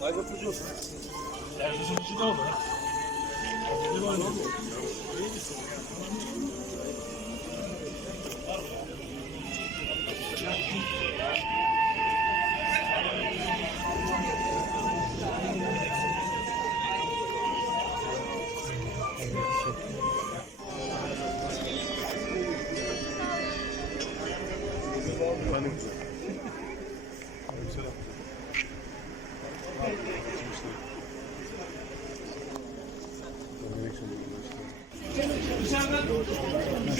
Bayburt Burcu olsun. Erzurum için ne oldu? Ne var ne oldu? Ben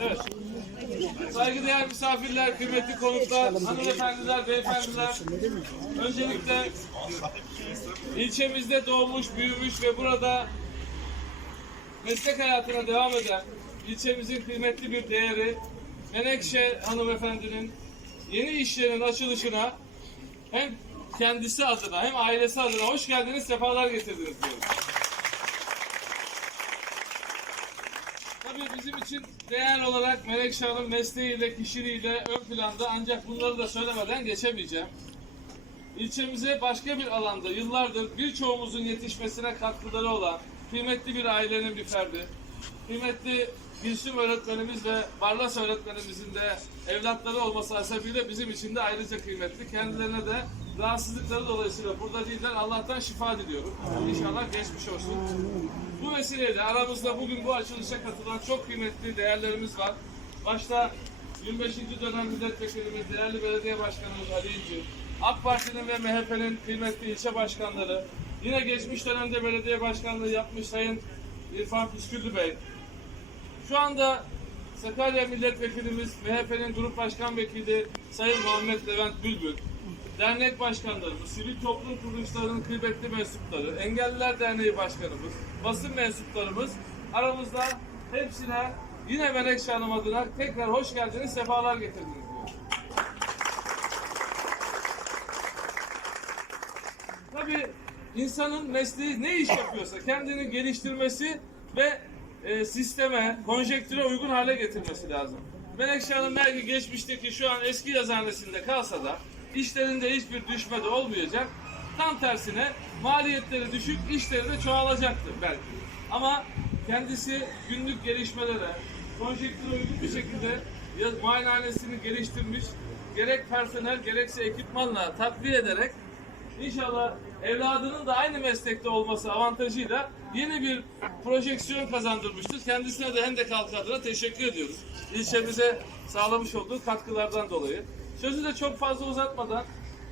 Evet. Saygıdeğer misafirler, kıymetli konuklar, hanımefendiler, beyefendiler. Öncelikle ilçemizde doğmuş, büyümüş ve burada meslek hayatına devam eden ilçemizin kıymetli bir değeri Menekşe hanımefendinin yeni işlerinin açılışına hem kendisi adına hem ailesi adına hoş geldiniz, sefalar getirdiniz diyorum. Tabii bizim için değer olarak Melekşe Hanım mesleğiyle, kişiliğiyle ön planda ancak bunları da söylemeden geçemeyeceğim. İlçemize başka bir alanda yıllardır birçoğumuzun yetişmesine katkıları olan kıymetli bir ailenin bir ferdi. Kıymetli Gülsüm öğretmenimiz ve Barlas öğretmenimizin de evlatları olması hasebiyle bizim için de ayrıca kıymetli. Kendilerine de rahatsızlıkları dolayısıyla burada değiller. Allah'tan şifa diliyorum. İnşallah geçmiş olsun. Bu vesileyle aramızda bugün bu açılışa katılan çok kıymetli değerlerimiz var. Başta 25. dönem milletvekilimiz, değerli belediye başkanımız Ali İnci, AK Parti'nin ve MHP'nin kıymetli ilçe başkanları, yine geçmiş dönemde belediye başkanlığı yapmış Sayın İrfan Püsküllü Bey, şu anda Sakarya Milletvekilimiz, MHP'nin Grup Başkan Vekili Sayın Muhammed Levent Bülbül, dernek başkanlarımız, sivil toplum kuruluşlarının kıymetli mensupları, Engelliler Derneği Başkanımız, basın mensuplarımız aramızda hepsine yine Menekşe Hanım adına tekrar hoş geldiniz, sefalar getirdiniz diyorum. Tabii insanın mesleği ne iş yapıyorsa kendini geliştirmesi ve e, sisteme, konjektüre uygun hale getirmesi lazım. Menekşe belki geçmişteki şu an eski yazıhanesinde kalsa da işlerinde hiçbir düşme de olmayacak. Tam tersine maliyetleri düşük, işleri de çoğalacaktır belki. Ama kendisi günlük gelişmelere, konjektüre uygun bir şekilde muayenehanesini geliştirmiş, gerek personel gerekse ekipmanla takviye ederek İnşallah evladının da aynı meslekte olması avantajıyla yeni bir projeksiyon kazandırmıştır. Kendisine de Hendek halkı adına teşekkür ediyoruz. İlçemize sağlamış olduğu katkılardan dolayı. Sözü de çok fazla uzatmadan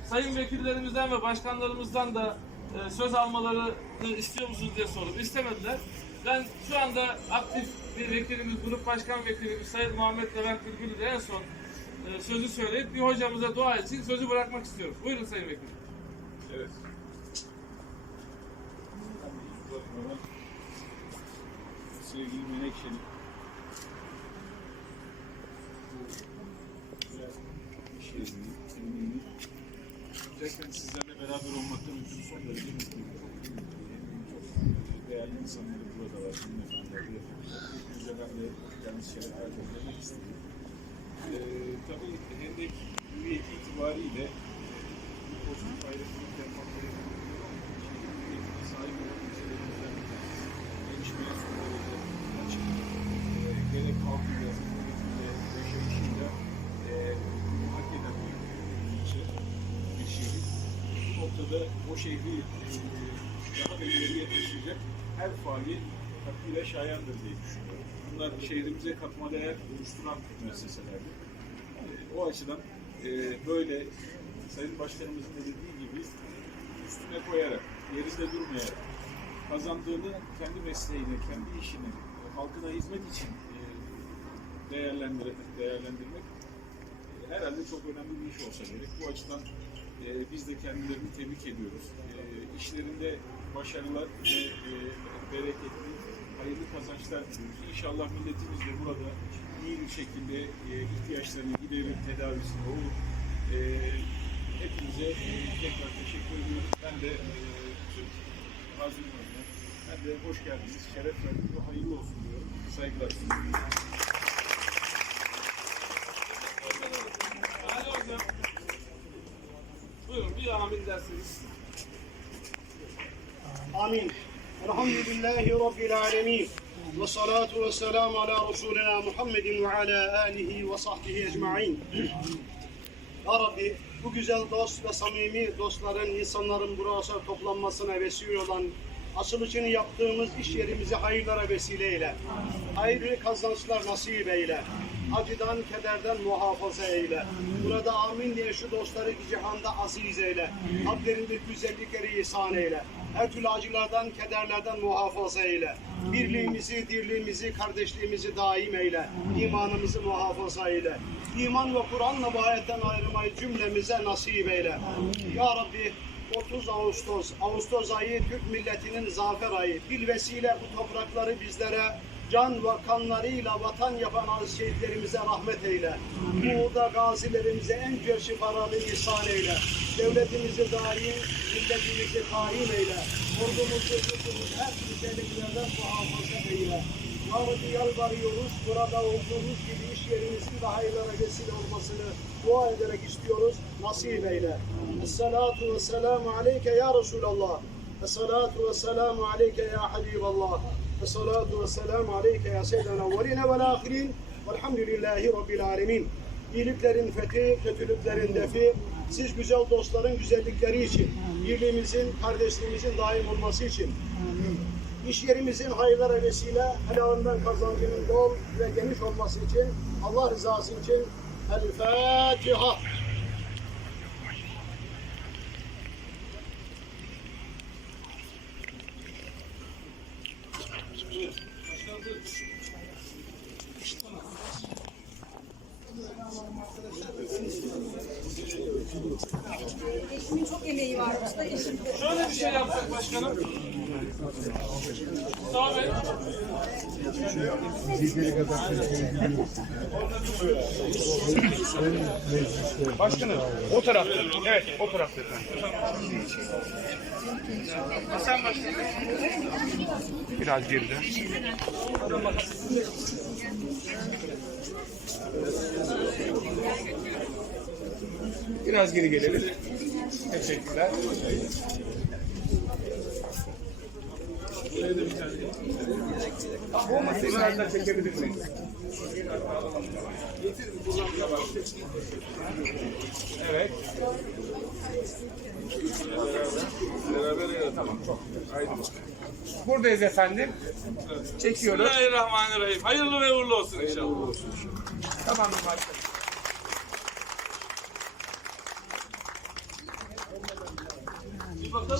sayın vekillerimizden ve başkanlarımızdan da e, söz almalarını istiyor musunuz diye sordum. İstemediler. Ben şu anda aktif bir vekilimiz, grup başkan vekilimiz Sayın Muhammed Levent Bülbül'ü de en son e, sözü söyleyip bir hocamıza dua için sözü bırakmak istiyorum. Buyurun Sayın Vekilim. Evet. Sevgili Menekşe'nin gerçekten sizlerle beraber olmaktan ötürü son derece mutluyum. Çok değerli insanları burada var, hanımefendiler. Hepinize ben de yalnız şerefler göndermek istedim. Ee, tabii Hendek hüviyeti itibariyle bu pozitif ayrımcılık yapmakları sahip olan Noktada o şehri daha da ileriye taşıyacak her faaliyet takdire şayandır diye düşünüyorum. Bunlar şehrimize katma değer oluşturan müesseselerdir. O açıdan e, böyle Sayın Başkanımızın da dediği gibi üstüne koyarak, yerinde durmayarak, kazandığını kendi mesleğine, kendi işini, halkına hizmet için e, değerlendirmek, değerlendirmek e, herhalde çok önemli bir iş olsa gerek. Bu açıdan e, biz de kendilerini tebrik ediyoruz. E, işlerinde başarılar ve e, bereketli, hayırlı kazançlar diliyoruz. İnşallah milletimiz de burada iyi bir şekilde e, ihtiyaçlarını giderir, tedavisinde olur. E, hepinize e, tekrar teşekkür ediyorum. Ben de e, Türk Hazırlarına ben de hoş geldiniz, şeref verdiniz ve hayırlı olsun diyorum. Saygılar sunuyorum. Ali Hocam. Buyurun bir amin dersiniz. Amin. Elhamdülillahi Rabbil alemin. Ve salatu ve selamu ala Resulina Muhammedin ve ala alihi ve sahbihi ecma'in. Ya Rabbi bu güzel dost ve samimi dostların insanların buraya toplanmasına vesile olan açılışını yaptığımız iş yerimizi hayırlara vesile eyle. Hayırlı kazançlar nasip eyle. Acıdan, kederden muhafaza eyle. Burada amin diye şu dostları iki cihanda aziz eyle. Kalplerinde güzellikleri ihsan eyle. Her türlü acılardan, kederlerden muhafaza eyle. Birliğimizi, dirliğimizi, kardeşliğimizi daim eyle. İmanımızı muhafaza eyle. İman ve Kur'an'la bu ayetten ayrılmayı cümlemize nasip eyle. Ya Rabbi 30 Ağustos, Ağustos ayı Türk milletinin zafer ayı. Bil vesile bu toprakları bizlere can ve kanlarıyla vatan yapan aziz şehitlerimize rahmet eyle. Bu da gazilerimize en güzel şifaları ihsan eyle. Devletimizi daim, milletimizi kaim eyle. Ordumuzu, yurdumuzu her türlü tehlikelerden muhafaza eyle. Rabbi yalvarıyoruz, burada olduğumuz gibi iş yerimizin de hayırlara vesile olmasını dua ederek istiyoruz. Nasip eyle. Esselatu ve selamu aleyke ya Resulallah. Esselatu ve selamu aleyke ya Habiballah. Esselatu ve selamu aleyke ya seyyidina evveline vel ahirin. Velhamdülillahi Rabbil alemin. İyiliklerin fethi, kötülüklerin defi, siz güzel dostların güzellikleri için, birliğimizin, kardeşliğimizin daim olması için, İş yerimizin hayırlara vesile, helalından kazancının bol ve geniş olması için, Allah rızası için El Fatiha. Eşimin çok emeği varmış da eşim de. Şöyle bir şey yapsak başkanım. Başkanım o tarafta. Evet o tarafta. Hasan Başkanım. Biraz geride. Biraz geri gelelim. Teşekkürler. Çekebilir miyiz? Evet. Tamam çok. Haydi bakalım. Buradayız efendim. Çekiyoruz. Bismillahirrahmanirrahim. Hayırlı ve uğurlu olsun inşallah. Tamam başkanım. Bir